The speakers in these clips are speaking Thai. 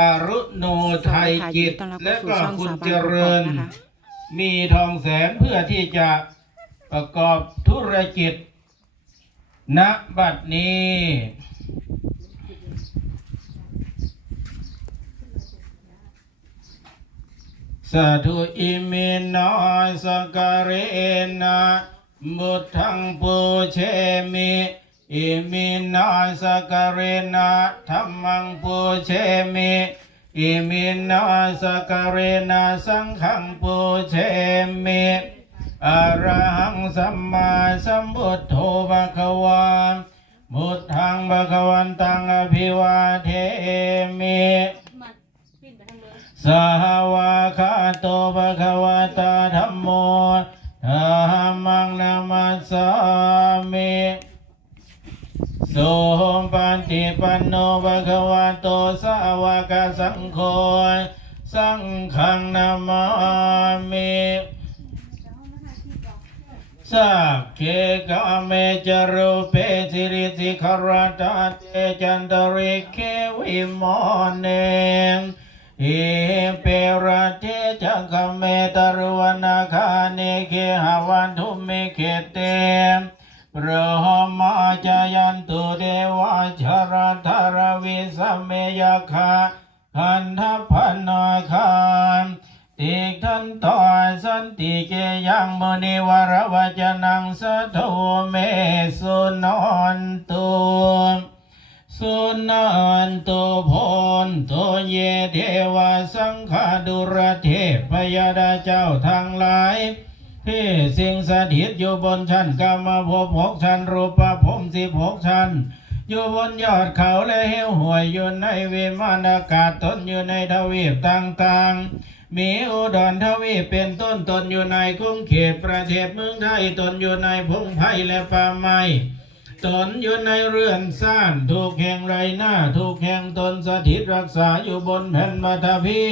อรุโนไทยกิจต้อนรับและก็คุณเจริญ มีทองแสนเพื่อที่จะประกอบธุรกิจ ณบัดนี้สาธุอิมินาสการเอนะบุทังปูเชมิ อิมินาสการเอนะธรรมังปูเชมิอิมินาสการเอนะสังฆังปูเชมิอะระหังสัมมาสัมพุทโธภะคะวาพุทธังภะคะวันตังอภิวาเทมิสหวาคาโตภะคะวะต สุปันติปันโนภะคะวะโตสาวกสังโฆสังฆังนามามิสักเคกะเมจารุเปสิริสิขรตาเตจันตริเควิมอนเนอิเปรเทจักเมตรวนาคาเนเคหวันทุเมเคเต พระมาจายันตุเดวาชรธารวิสเมยคาคันทพันนาคานติทันตอสันติเกยังมณีวรวจนังสะโเมสุนนตุสุนันโตพนโตเยเทวสังฆาดุรเทพยดาเจ้าทั้งหลาย ที่สิ่งสถิตอยู่บนชั้นกามภพหกชั้นรูปภพสิบหกชั้น อยู่บนยอดเขาและเหวห่วยอยู่ในวิมานอากาศตนอยู่ในทวีปต่างๆ มีอุดรทวีปเป็นต้นตนอยู่ในคุ้งเขตประเทศเมืองไทยตนอยู่ในพงไผ่และป่าไม้ตนอยู่ในเรือนซ่านถูกแห่งไรหน้าถูกแห่งตนสถิตรักษาอยู่บนแผ่นบัตพี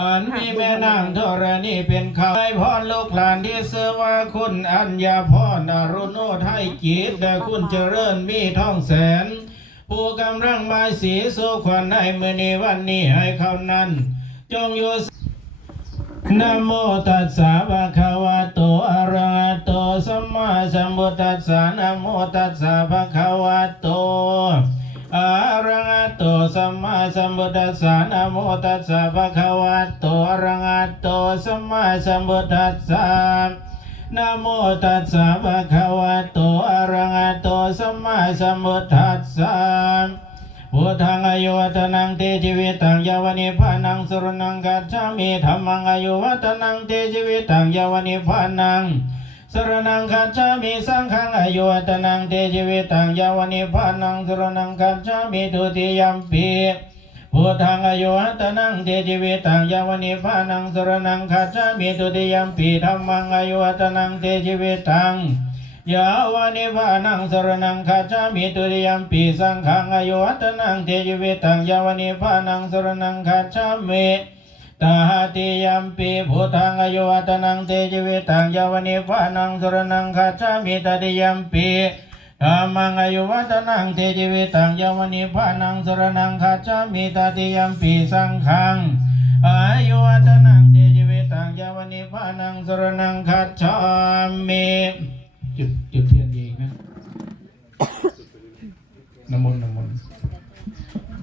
อันมีแม่นางธรณีเป็นเขาให้พรลูกหลานที่เสว่าคุณอัญญาพรอรุโนไทยกิจและคุณเจริญมีท่องแสน ผู้กำลังมาสีสุขวัญในมือนีวันนี้ให้เขานั้น จงอยู่นะโมตัสสะภะคะวะโตอะระหะโตสัมมาสัมพุทธัสสะนะโมตัสสะภะคะวะโต สัมมาสัมพุทธัสสะนะโมตัสสะภะคะวะโตอะระหะโตสัมมาสัมพุทธัสสะนะโมตัสสะภะคะวะโตอะระหะโตสัมมาสัมพุทธัสสะพุทธังอายุวัฒนังเตชีวิตังยาวนิพานังสุรนังกัจฉามิธรรมังอายุวัฒนังเตชีวิตังยาวนิพานัง สรนังกัจฉามิสังฆังอายุวัฒนังเตชีวิตังยาวนิพานังสุรนังกัจฉามิทุติยัมปีพุทธังอายุวัฒนังเตชีวิตังยาวนิพานังสรนังกัจฉามิทุติยัมปีธรรมังอายุวัฒนังเตชีวิตังยาวานิพานังสรนังคาจามิตุริยัมปีสังขังอายุวัตนังเทจิวิตังยาวานิพานังสรนังคาจามิ ตาหติยัมปีพุทธังอายุวัตนังเทจิวิตังยาวนิพานังสุรนังคาจามิตาติยัมปีธรรมังอายุวัตนังเทจิวิตังยาวนิพานังสุรนังคาจามิตาติยัมปีสังขังอายุวัตนังเทจิวิตังยาวนิพานังสุรนังคาจามิจุดจุดเทียนเองนะน้ำมนต์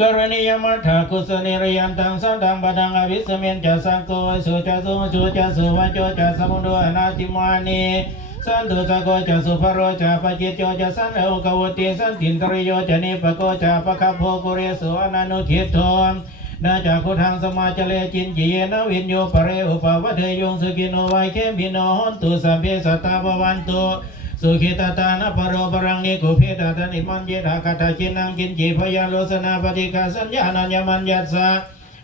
กรณียมัทธกุสเนรยันตังสันตังปดังอวิสเมนจะสังโกสุจะสุจุจะสุวัจโจจะสมุโดอนาติมานีสันตุสะโกจะสุภโรจะปจิตโยจะสันเอวกวติสันตินตริโยจะนิปโกจะปะคัพโพกุเรสุอนันุขิตโทนาจากุทังสมาจเลจินจีเยนวินโยปเรอุปวัเทยงสุกิโนไวเคมิโนหนตุสัมเพสตาภวันตุ สุขิตตานะปโรปรังนิโกเพตตานิมันเยทาคาตาจินังกินจีพยาโลสนาปฏิกาสัญญานัญญมัญญัสสะ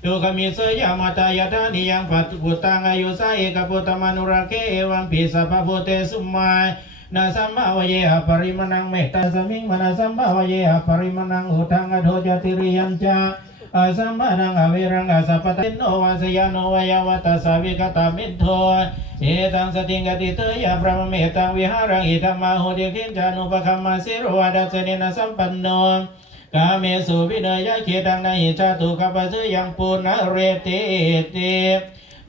ดูขมิเสยามาตายาทานิยังปัตตุตังอายุสาเอกปุตตมานุราเกเอวังปิสัพพะโพเตสุมายนาสัมภาวเยหปริมนังเมตตาสมิงมนาสัมภาวเยหปริมนังอุทังอโทจติริยัญจา สัมมานังอเวรังอาสัพพตินโนวาสยานโนวายาวัตสาวิกตามินโทเอตังสติงกติเตยะพระเมตังวิหารังอิธรรมาโหติขินจานุปคัมมาสิโรวาดัสเนินสัมปันโนกาเมสุวิเนยเขตังนาหิชาตุขปัสยังปุณเรติติยานิระบุตานิสมาคตานิภุมานิยวานิวันตริดังปูนามาสามาสวัสดิโหนตุยานิระบุตานิสมาคตานิภุมานิยวานิวันตริเกตถาคตังปุจิตังธรติโหตุ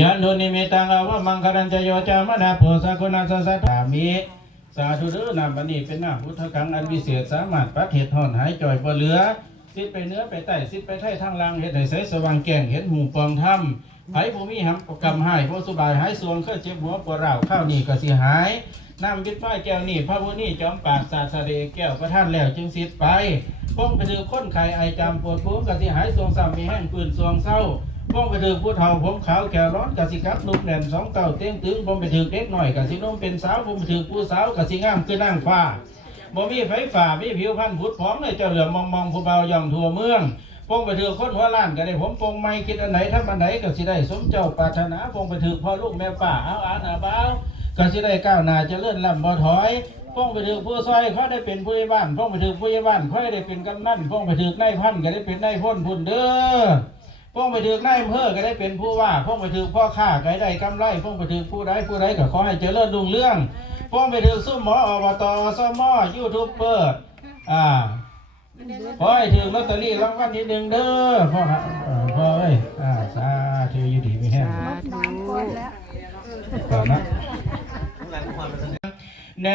ยันโดนิมิตังอาวะมังคารัญจโยจามนาโพสกุณาสสัทามิสาธุเด้อนามบันนี้เป็นหน้าพุทธกังอันวิเศษสามารถปัดเหตุหอนหายจ่อยบ่เหลือสิไปเนื้อไปใต้สิไปไทยทางล่างเฮ็ดให้ใสสว่างแก่งเห็นหูปองถ้ำไผบ่มีหำกำหายบ่สุบายหายสวงเคยเจ็บหัวปวดร้าวข้าวนี่ก็สิหายน้ำวิทย์ฝ้ายแก้วนี่พระผู้นี่จอมปากศาสเดแก้วประท่านแล้วจึงสิทธิ์ไปป้องไปถือค้นไข้ไอจามปวดปูก็สิหายสวงซ้ำมีแห้งปืนสวงเศร้า ป้องไปถือผู้เฒ่าผมขาวแก่ร้อนกสิกับนุ่มแน่นสองเต้าเต้งตึงป้องไปถือเด็กหน่อยกสินมเป็นสาวป้องไปถือผู้สาวกสิงามคือนางฟ้าบ่มีไฟฝ่ามีผิวพันธุ์ผุดพร้อมเลยเจ้าเหลือมองมองผู้เบาย่องทั่วเมืองปงไปถือคนหัวล้านก็ได้ผมปงไม่คิดอันไหนถ้าอันไหนก็สิได้สมเจ้าปรารถนาปงไปถือพ่อลูกแม่ป่าเอาอ่านอาบ้าวก็สิได้ก้าวหน้าจะเจริญลำบ่ถอยปงไปถือผู้ซอยเขาได้เป็นผู้ใหญ่บ้านปงไปถือผู้ใหญ่บ้านเขาได้เป็นกำนันปงไปถือนายพันก็ได้เป็นนายพ้นพุ่นเด้อ ป้องไปถือนายอำเภอก็ได้เป็นผู้ว่าป้องไปถือพ่อข้าก็ได้กำไรป้องไปถือผู้ใดผู้ใดก็ขอให้เจริญรุ่งเรืองพ้องไปถึงซุ้มหมออบตสมยูทูบเบอร์อ่าขอให้ถึงลอตเตอรี่รางวัลที่หนึ่งเด้อพ่อครับเอ่อพ่อเอ้ยอ่าสาธุอยุติไม่แห้งสาธุก่อนนะ เน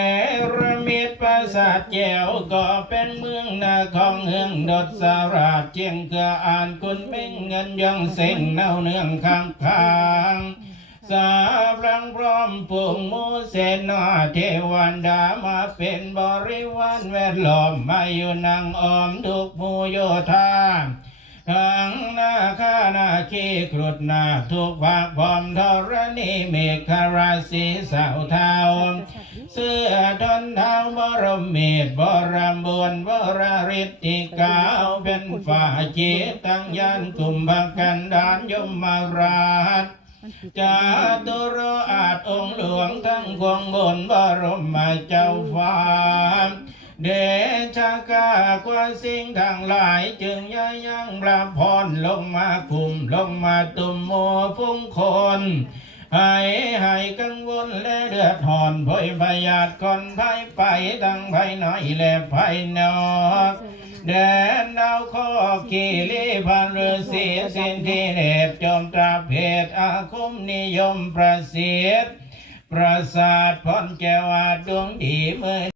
รมิตปราสาทแก้วก็เป็นเมืองนาของเฮืองดดสาราชเจียงเกืออ่านคุณเม่งเงินยังเซ็งเน่าเนืองข้างทางสาบรังพร้อมปวงมูเสนาเทวันดามาเป็นบริวารแวดล้อมมาอยู่นางออมทุกมูโยธา ทั้งหน้าข้าหน้าขี้ครุดหน้าทุกภาคพร้อมธรณีเมฆราศีสาวเทาเสื้อดนเท้าบรมเมตรบรมบุญบรริตติกาวเป็นฝ่าจิตตั้งยันกุมภกันดานยมมาราชจาตุรอาจองค์หลวงทั้งควงบนบรมมาเจ้าฟ้าเดชะ กากว่าสิ่งทั้งหลายจึงยายังประพรลงมาคุมลงมาตุ่มโมฟุ้งคนให้ให้กังวลและเดือดหอนพยพยาดคนภายไปทั้งภายในและภายนอกแดนดาวข้อกีรีพันฤาษีสินทิเดชจอมตราเพศอาคมนิยมประสิทธิ์ประสาทพรแก้วาดวงดีเมื่อ